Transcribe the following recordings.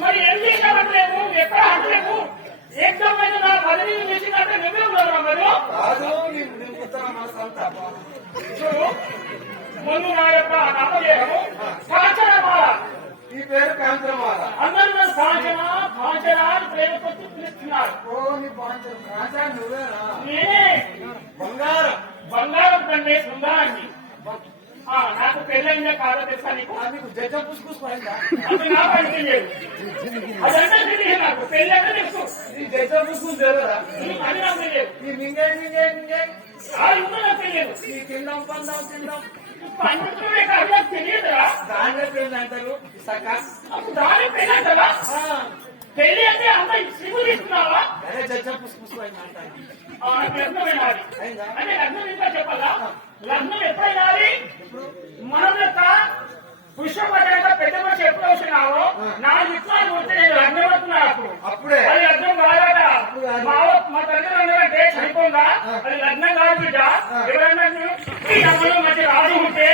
మరి ఏం చేయలేము, ఎక్కడ ఆడలేము. ఏకదమ్ అయితే నా పదవి చేసినట్టే నువ్వే ఉన్నావు మరి. ముందు నా యొక్క నామధేయము కాంచనమాల. ఈ పేరు కాంచనమాల. అందరూ నన్ను కాంచన అని ప్రేమతో పిలుస్తున్నారు. నేనే బంగారం కంటే సుందరాన్ని. నాకు పెళ్ళైందా కాదో తెలుసా నీకు? జడ్జ పుష్పూసిపోయిందా? అది నా పని తెలియదు. అదంతా తెలియదు నాకు. పెళ్ళి అంటే తెలుసు. ఈ జడ్జ పుష్పూసి తెలియదా? అది నాకు తెలియదు. ఈ మింగే నాకు తెలియదు. ఈ తిండం పండుగ కాదు నాకు తెలియదురా. దాని పెళ్ళి అంటారు. అప్పుడు దాని పెళ్ళి అంటారా? పెళ్లి అంటే అంత సిగ్గు తీసుకున్నావా? అదే జడ్జ పుష్పూసిపోయింది అంటారు. లగ్నం అయినాది అంటే లగ్నం ఇంకా చెప్పాలా? లగ్నం ఎప్పుడైనా మనం యొక్క పుష్పం పడ్డాక పెద్ద మనిషి ఎప్పుడు వచ్చినావో నా ఇట్లాలు కొడితే నేను లగ్నం పడుతున్నాను. అప్పుడే అది లగ్నం కాదట. మా తల్లిదండ్రులు అంటే చనిపోందా అది లగ్నం కాదు బిడ్డ. ఎవరైనా ఈ అమ్మలో మంచి రాజు ఉంటే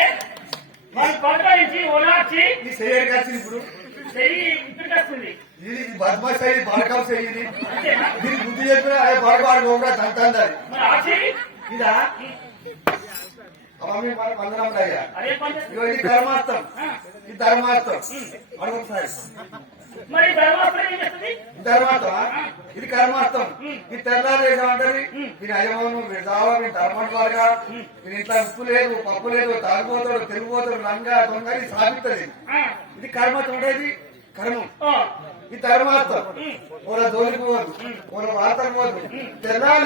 వాళ్ళు పంటలించి ఓలార్చి ఇప్పుడు చెయ్యి ఇంటికి వస్తుంది. ఇది బద్మాష్ అయ్యి బాడకాలు చెయ్యి దీని బుద్ధి చెప్పిన బాడబాడు తంతారు. మరి ఆ చెయ్యి ఇదా మందరం అయ్యా. ఇది కర్మార్థం, ఇది ధర్మార్థం. అడుగుతాయి మరి ధర్మార్థం ఏం చేస్తుంది? ధర్మార్థం ఇది కర్మార్థం. ఇది తెల్లారు ఏమంటది? దీని అయ్యమను దావా మీ ధర్మం వారుగా దీని ఇంట్లో ఉప్పు లేదు, పప్పు లేదు, తాగిపోతాడు, తిరిగిపోతాడు, లంగా దొంగ ఇది సాధిస్తుంది. ఇది కర్మార్థం అంటే ఇది కర్మం. ఇది ధర్మార్థం. పూల జోలికి పోదు, పూల వార్తకు పోదు. తెల్లారు